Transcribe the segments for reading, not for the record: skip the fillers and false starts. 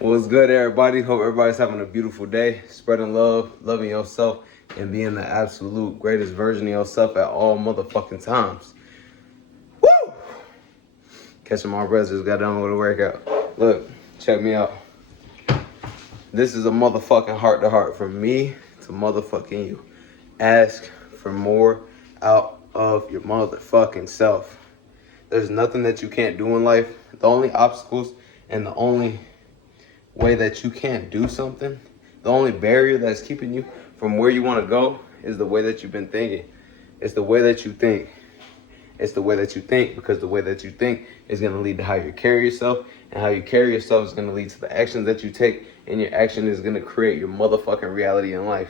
What's good, everybody? Hope everybody's having a beautiful day, spreading love, loving yourself, and being the absolute greatest version of yourself at all motherfucking times. Woo! Catching my breath, just got done with a workout. Look, check me out. This is a motherfucking heart-to-heart from me to motherfucking you. Ask for more out of your motherfucking self. There's nothing that you can't do in life. The only obstacles and the only way that you can't do something, the only barrier that's keeping you from where you want to go is the way that you've been thinking. It's the way that you think. It's the way that you think, because the way that you think is going to lead to how you carry yourself, and how you carry yourself is going to lead to the actions that you take, and your action is going to create your motherfucking reality in life.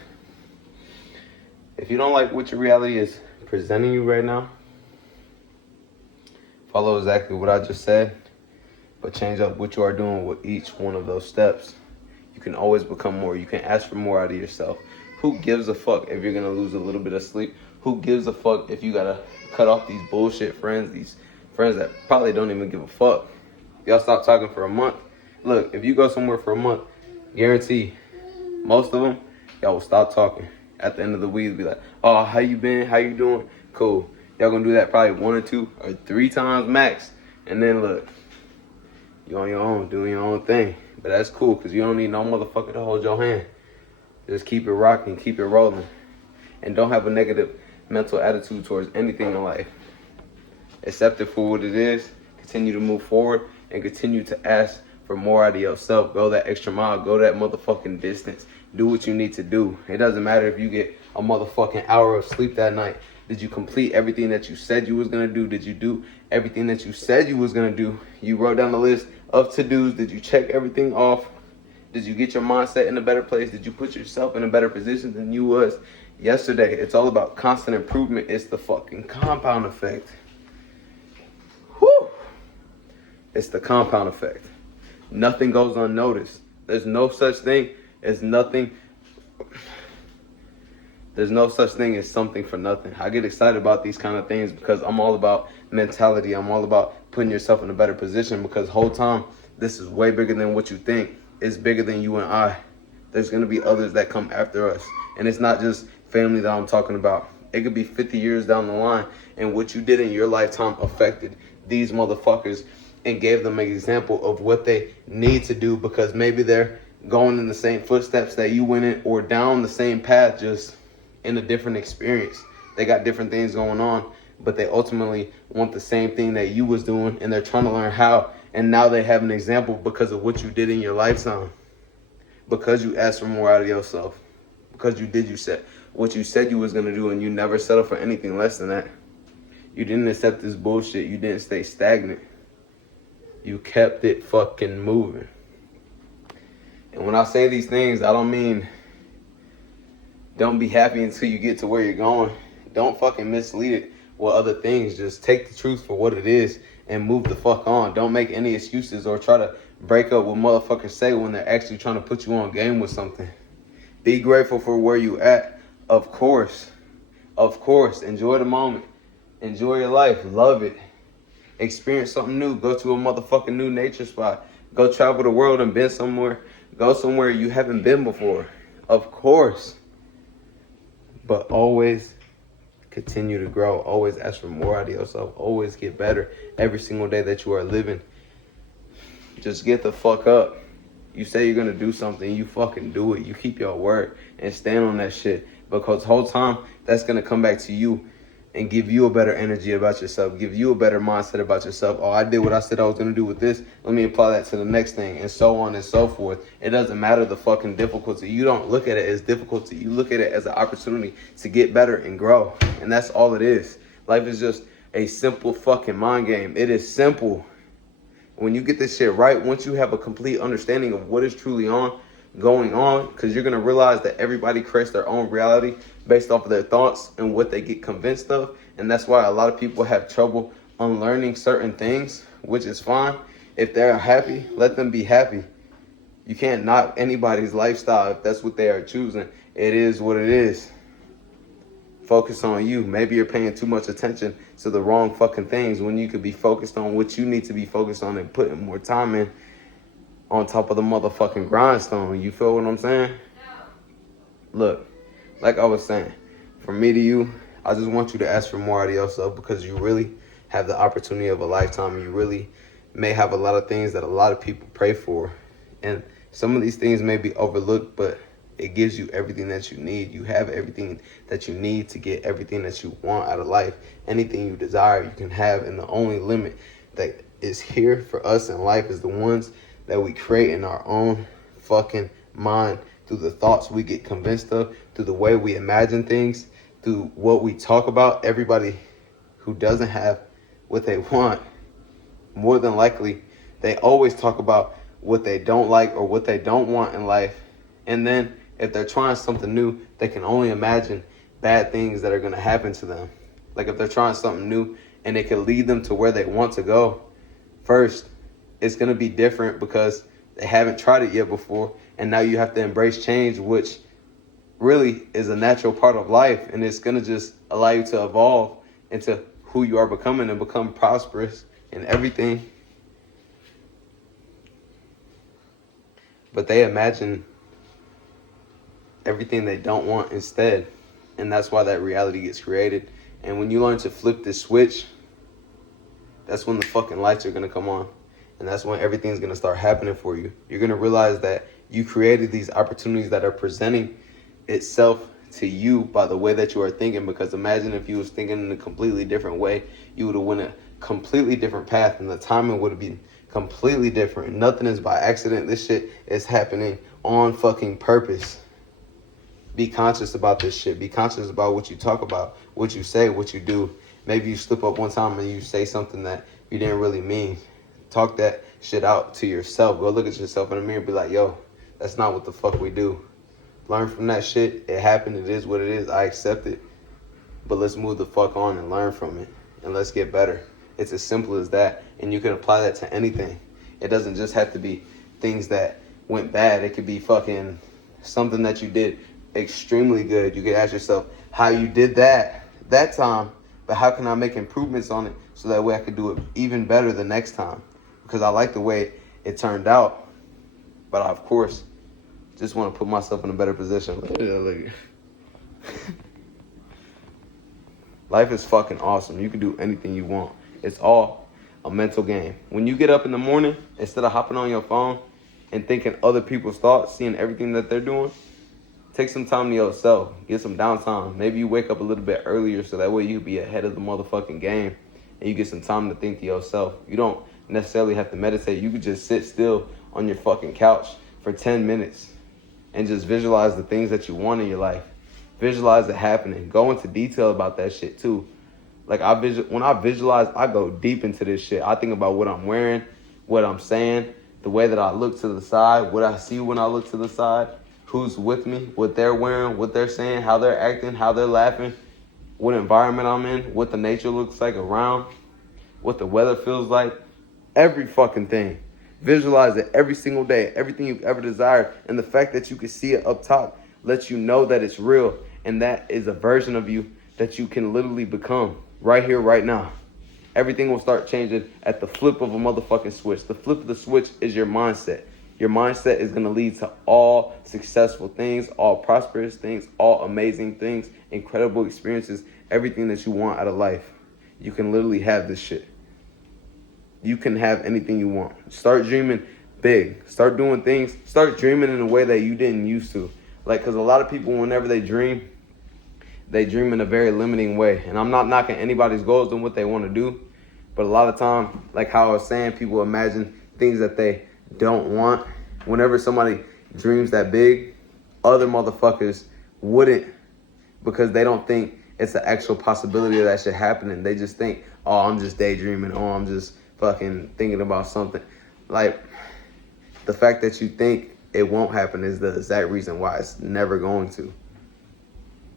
If you don't like what your reality is presenting you right now, follow exactly what I just said, but change up what you are doing with each one of those steps. You can always become more. You can ask for more out of yourself. Who gives a fuck if you're going to lose a little bit of sleep? Who gives a fuck if you got to cut off these bullshit friends, these friends that probably don't even give a fuck? Y'all stop talking for a month. Look, if you go somewhere for a month, guarantee most of them, y'all will stop talking. At the end of the week, be like, oh, how you been? How you doing? Cool. Y'all going to do that probably 1 or 2 or 3 times max. And then look, you on your own, doing your own thing. But that's cool, because you don't need no motherfucker to hold your hand. Just keep it rocking, keep it rolling. And don't have a negative mental attitude towards anything in life. Accept it for what it is. Continue to move forward and continue to ask for more out of yourself. Go that extra mile. Go that motherfucking distance. Do what you need to do. It doesn't matter if you get a motherfucking hour of sleep that night. Did you complete everything that you said you was going to do? Did you do everything that you said you was going to do? You wrote down the list of to-dos. Did you check everything off? Did you get your mindset in a better place? Did you put yourself in a better position than you was yesterday? It's all about constant improvement. It's the fucking compound effect. Whew. It's the compound effect. Nothing goes unnoticed. There's no such thing as nothing. There's no such thing as something for nothing. I get excited about these kind of things because I'm all about mentality. I'm all about putting yourself in a better position, because the whole time, this is way bigger than what you think. It's bigger than you and I. There's going to be others that come after us. And it's not just family that I'm talking about. It could be 50 years down the line, and what you did in your lifetime affected these motherfuckers and gave them an example of what they need to do, because maybe they're going in the same footsteps that you went in, or down the same path, just in a different experience. They got different things going on, but they ultimately want the same thing that you was doing, and they're trying to learn how. And now they have an example because of what you did in your lifetime. Because you asked for more out of yourself. Because you said what you said you was going to do, and you never settled for anything less than that. You didn't accept this bullshit. You didn't stay stagnant. You kept it fucking moving. And when I say these things, I don't mean don't be happy until you get to where you're going. Don't fucking mislead it with other things. Just take the truth for what it is and move the fuck on. Don't make any excuses or try to break up what motherfuckers say when they're actually trying to put you on game with something. Be grateful for where you at. Of course. Of course. Enjoy the moment. Enjoy your life. Love it. Experience something new. Go to a motherfucking new nature spot. Go travel the world and been somewhere. Go somewhere you haven't been before. Of course. But always continue to grow. Always ask for more out of yourself. Always get better every single day that you are living. Just get the fuck up. You say you're going to do something, you fucking do it. You keep your word and stand on that shit. Because the whole time, that's going to come back to you and give you a better energy about yourself. Give you a better mindset about yourself. Oh, I did what I said I was going to do with this. Let me apply that to the next thing, and so on and so forth. It doesn't matter the fucking difficulty. You don't look at it as difficulty. You look at it as an opportunity to get better and grow. And that's all it is. Life is just a simple fucking mind game. It is simple. When you get this shit right, once you have a complete understanding of what is truly going on, because you're going to realize that everybody creates their own reality based off of their thoughts and what they get convinced of. And that's why a lot of people have trouble unlearning certain things, which is fine. If they're happy, let them be happy. You can't knock anybody's lifestyle if that's what they are choosing. It is what it is. Focus on you. Maybe you're paying too much attention to the wrong fucking things when you could be focused on what you need to be focused on and putting more time in on top of the motherfucking grindstone. You feel what I'm saying? Look, like I was saying, from me to you, I just want you to ask for more out of yourself, because you really have the opportunity of a lifetime. You really may have a lot of things that a lot of people pray for. And some of these things may be overlooked, but it gives you everything that you need. You have everything that you need to get everything that you want out of life. Anything you desire, you can have. And the only limit that is here for us in life is the ones that we create in our own fucking mind, through the thoughts we get convinced of, through the way we imagine things, through what we talk about. Everybody who doesn't have what they want, more than likely, they always talk about what they don't like or what they don't want in life. And then if they're trying something new, they can only imagine bad things that are going to happen to them. Like if they're trying something new and it can lead them to where they want to go, first, it's going to be different because they haven't tried it yet before. And now you have to embrace change, which really is a natural part of life. And it's going to just allow you to evolve into who you are becoming and become prosperous in everything. But they imagine everything they don't want instead. And that's why that reality gets created. And when you learn to flip this switch, that's when the fucking lights are going to come on. And that's when everything's going to start happening for you. You're going to realize that you created these opportunities that are presenting itself to you by the way that you are thinking. Because imagine if you was thinking in a completely different way, you would have went a completely different path, and the timing would have been completely different. Nothing is by accident. This shit is happening on fucking purpose. Be conscious about this shit. Be conscious about what you talk about, what you say, what you do. Maybe you slip up one time and you say something that you didn't really mean. Talk that shit out to yourself. Go look at yourself in the mirror and be like, yo, that's not what the fuck we do. Learn from that shit. It happened. It is what it is. I accept it. But let's move the fuck on and learn from it. And let's get better. It's as simple as that. And you can apply that to anything. It doesn't just have to be things that went bad. It could be fucking something that you did extremely good. You can ask yourself how you did that time, but how can I make improvements on it so that way I could do it even better the next time? Because I like the way it turned out, but I, of course, just want to put myself in a better position. Life is fucking awesome. You can do anything you want. It's all a mental game. When you get up in the morning, instead of hopping on your phone and thinking other people's thoughts, seeing everything that they're doing, take some time to yourself. Get some downtime. Maybe you wake up a little bit earlier so that way you be ahead of the motherfucking game and you get some time to think to yourself. You don't necessarily have to meditate. You could just sit still on your fucking couch for 10 minutes and just visualize the things that you want in your life. Visualize it happening. Go into detail about that shit too. Like when I visualize, I go deep into this shit. I think about what I'm wearing, what I'm saying, the way that I look to the side, what I see when I look to the side, who's with me, what they're wearing, what they're saying, how they're acting, how they're laughing, what environment I'm in, what the nature looks like around, what the weather feels like, every fucking thing. Visualize it every single day, everything you've ever desired. And the fact that you can see it up top lets you know that it's real. And that is a version of you that you can literally become right here, right now. Everything will start changing at the flip of a motherfucking switch. The flip of the switch is your mindset. Your mindset is going to lead to all successful things, all prosperous things, all amazing things, incredible experiences, everything that you want out of life. You can literally have this shit. You can have anything you want. Start dreaming big. Start doing things. Start dreaming in a way that you didn't used to. Like, because a lot of people, whenever they dream in a very limiting way. And I'm not knocking anybody's goals and what they want to do. But a lot of time, like how I was saying, people imagine things that they don't want. Whenever somebody dreams that big, other motherfuckers wouldn't, because they don't think it's an actual possibility of that shit happening. They just think, oh, I'm just daydreaming. Oh, I'm just fucking thinking about something. Like, the fact that you think it won't happen is the exact reason why it's never going to.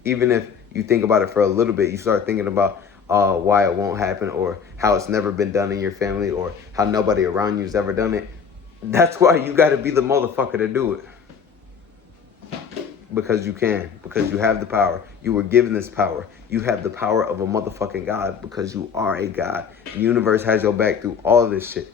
Even if you think about it for a little bit, you start thinking about why it won't happen, or how it's never been done in your family, or how nobody around you's ever done it. That's why you got to be the motherfucker to do it. Because you can. Because you have the power. You were given this power. You have the power of a motherfucking God because you are a God. The universe has your back through all of this shit.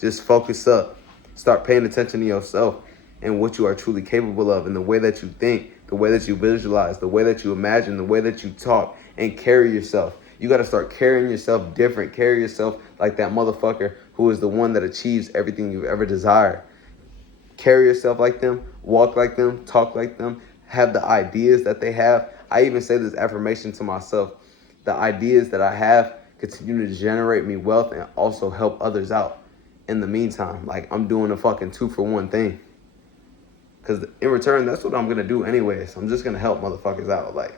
Just focus up. Start paying attention to yourself and what you are truly capable of, and the way that you think, the way that you visualize, the way that you imagine, the way that you talk and carry yourself. You got to start carrying yourself different. Carry yourself like that motherfucker who is the one that achieves everything you've ever desired. Carry yourself like them, walk like them, talk like them, have the ideas that they have. I even say this affirmation to myself. The ideas that I have continue to generate me wealth and also help others out in the meantime. Like, I'm doing a fucking 2-for-1 thing. Because in return, that's what I'm going to do anyways. I'm just going to help motherfuckers out. Like,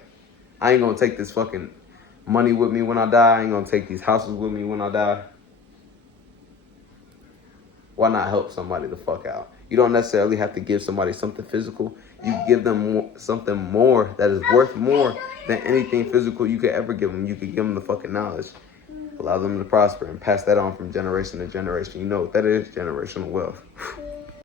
I ain't going to take this fucking money with me when I die. I ain't going to take these houses with me when I die. Why not help somebody the fuck out? You don't necessarily have to give somebody something physical. You give them something more that is worth more than anything physical you could ever give them. You could give them the fucking knowledge. Allow them to prosper and pass that on from generation to generation. You know what that is? Generational wealth.